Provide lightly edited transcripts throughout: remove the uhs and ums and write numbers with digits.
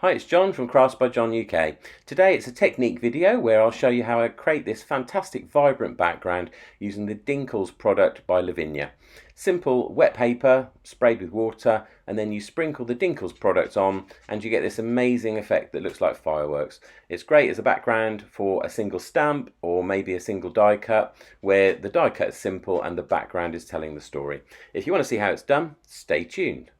Hi, it's John from Crafts by John UK. Today it's a technique video where I'll show you how I create this fantastic vibrant background using the Dinkles product by Lavinia. Simple wet paper sprayed with water, and then you sprinkle the Dinkles product on and you get this amazing effect that looks like fireworks. It's great as a background for a single stamp or maybe a single die cut where the die cut is simple and the background is telling the story. If you want to see how it's done, stay tuned.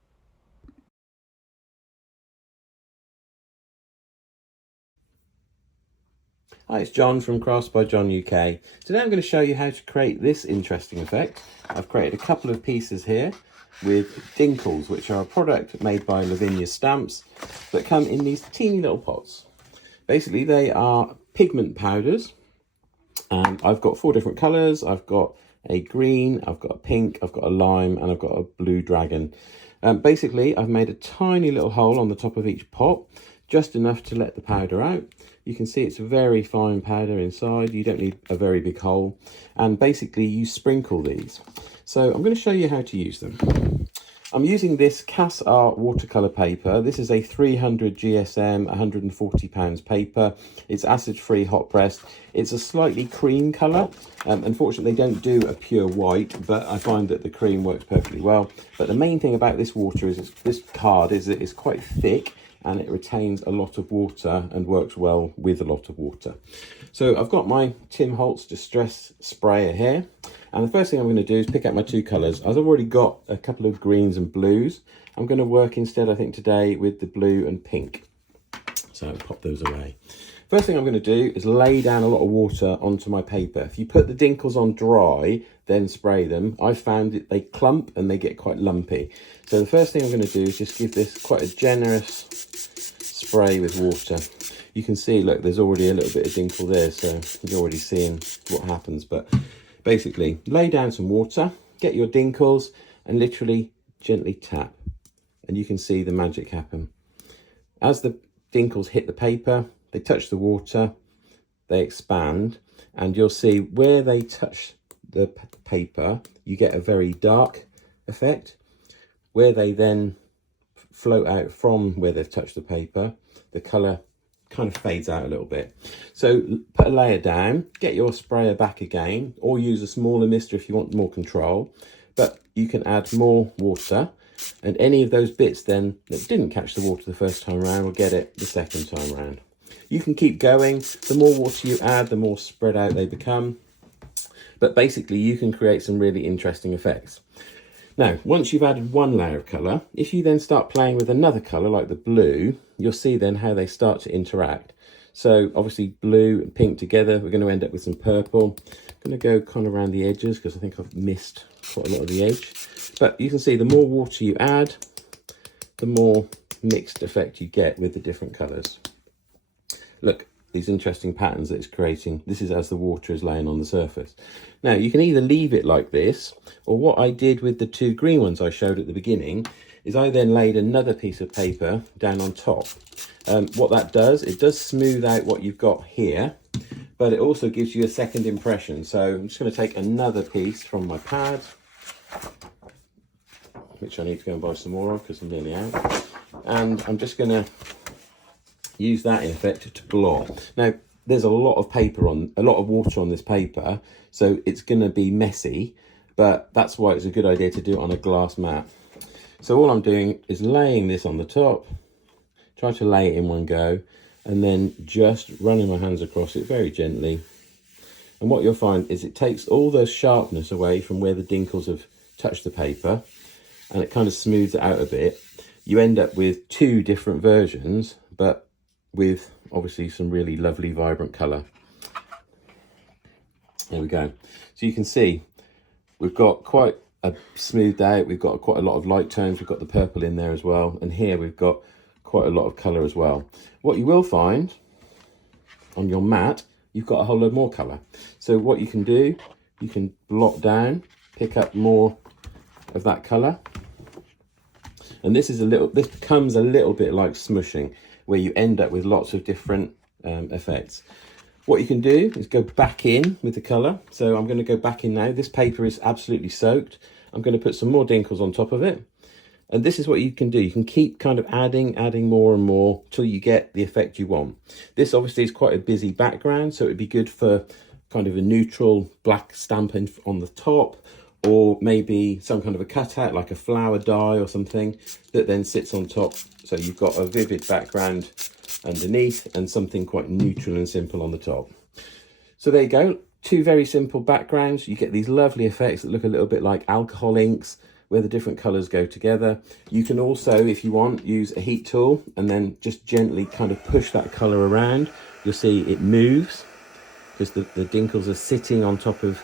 Hi, it's John from Crafts by John UK. Today I'm going to show you how to create this interesting effect. I've created a couple of pieces here with Dinkles, which are a product made by Lavinia stamps that come in these teeny little pots. Basically, they are pigment powders. I've got 4 different colours. I've got a green, I've got a pink, I've got a lime, and I've got a blue dragon. Basically, I've made a tiny little hole on the top of each pot, just enough to let the powder out. You can see it's a very fine powder inside. You don't need a very big hole. And basically you sprinkle these. So I'm going to show you how to use them. I'm using this Cas Art watercolour paper. This is a 300 GSM, 140 pounds paper. It's acid-free, hot pressed. It's a slightly cream colour. Unfortunately, they don't do a pure white, but I find that the cream works perfectly well. But the main thing about this water is this card is that it's quite thick, and it retains a lot of water and works well with a lot of water. So I've got my Tim Holtz Distress Sprayer here, and the first thing I'm going to do is pick out my 2 colours. I've already got a couple of greens and blues. I'm going to work instead, I think, today with the blue and pink. So I'll pop those away. First thing I'm going to do is lay down a lot of water onto my paper. If you put the Dinkles on dry, then spray them, I found that they clump and they get quite lumpy. So the first thing I'm going to do is just give this quite a generous spray with water. You can see, look, there's already a little bit of Dinkle there, so you're already seeing what happens. But basically, lay down some water, get your Dinkles, and literally gently tap. And you can see the magic happen. As the Dinkles hit the paper, they touch the water, they expand, and you'll see where they touch the paper, you get a very dark effect. Where they then float out from where they've touched the paper, the colour kind of fades out a little bit. So put a layer down, get your sprayer back again, or use a smaller mister if you want more control, but you can add more water, and any of those bits then that didn't catch the water the first time around will get it the second time around. You can keep going. The more water you add, the more spread out they become. But basically, you can create some really interesting effects. Now, once you've added one layer of colour, if you then start playing with another colour, like the blue, you'll see then how they start to interact. So obviously blue and pink together, we're going to end up with some purple. I'm going to go kind of around the edges because I think I've missed quite a lot of the edge. But you can see the more water you add, the more mixed effect you get with the different colours. Look, these interesting patterns that it's creating. This is as the water is laying on the surface. Now, you can either leave it like this, or what I did with the 2 green ones I showed at the beginning, is I then laid another piece of paper down on top. What that does, it does smooth out what you've got here, but it also gives you a second impression. So I'm just going to take another piece from my pad, which I need to go and buy some more of because I'm nearly out. And I'm just going to use that in effect to blob. Now, there's a lot of water on this paper, so it's going to be messy, but that's why it's a good idea to do it on a glass mat. So all I'm doing is laying this on the top, try to lay it in one go, and then just running my hands across it very gently. And what you'll find is it takes all the sharpness away from where the Dinkles have touched the paper, and it kind of smooths it out a bit. You end up with 2 different versions, but with obviously some really lovely vibrant colour. There we go. So you can see we've got quite a smoothed out, we've got quite a lot of light tones, we've got the purple in there as well, and here we've got quite a lot of colour as well. What you will find on your mat, you've got a whole load more colour. So what you can do, you can blot down, pick up more of that colour, and this becomes a little bit like smushing, where you end up with lots of different effects. What you can do is go back in with the colour. So I'm going to go back in now. This paper is absolutely soaked. I'm going to put some more Dinkles on top of it. And this is what you can do. You can keep kind of adding more and more till you get the effect you want. This obviously is quite a busy background, so it'd be good for kind of a neutral black stamp on the top, or maybe some kind of a cutout like a flower die or something that then sits on top. So you've got a vivid background underneath and something quite neutral and simple on the top. So there you go, two very simple backgrounds. You get these lovely effects that look a little bit like alcohol inks, where the different colors go together. You can also, if you want, use a heat tool and then just gently kind of push that color around. You'll see it moves because the dinkles are sitting on top of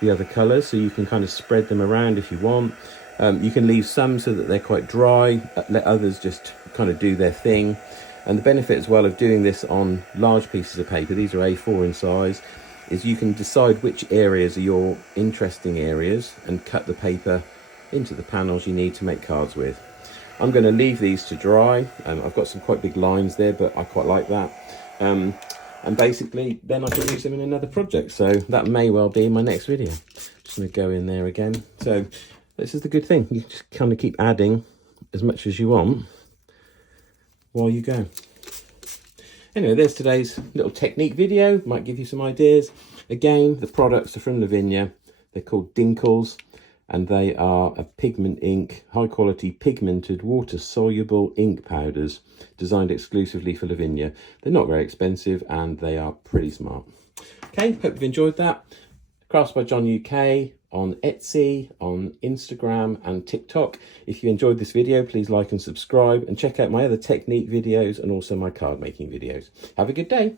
the other colors, so you can kind of spread them around if you want. You can leave some so that they're quite dry, let others just kind of do their thing. And the benefit as well of doing this on large pieces of paper, these are A4 in size, is you can decide which areas are your interesting areas and cut the paper into the panels you need to make cards with. I'm going to leave these to dry. I've got some quite big lines there, but I quite like that. And basically then I can use them in another project, so that may well be in my next video. Just going to go in there again. So this is the good thing, you just kind of keep adding as much as you want while you go. Anyway, there's today's little technique video. Might give you some ideas. Again, the products are from Lavinia. They're called Dinkles, and they are a pigment ink, high quality pigmented water soluble ink powders designed exclusively for Lavinia. They're not very expensive and they are pretty smart. Okay, hope you've enjoyed that. Crafts by John UK on Etsy, on Instagram and TikTok. If you enjoyed this video, please like and subscribe, and check out my other technique videos and also my card making videos. Have a good day.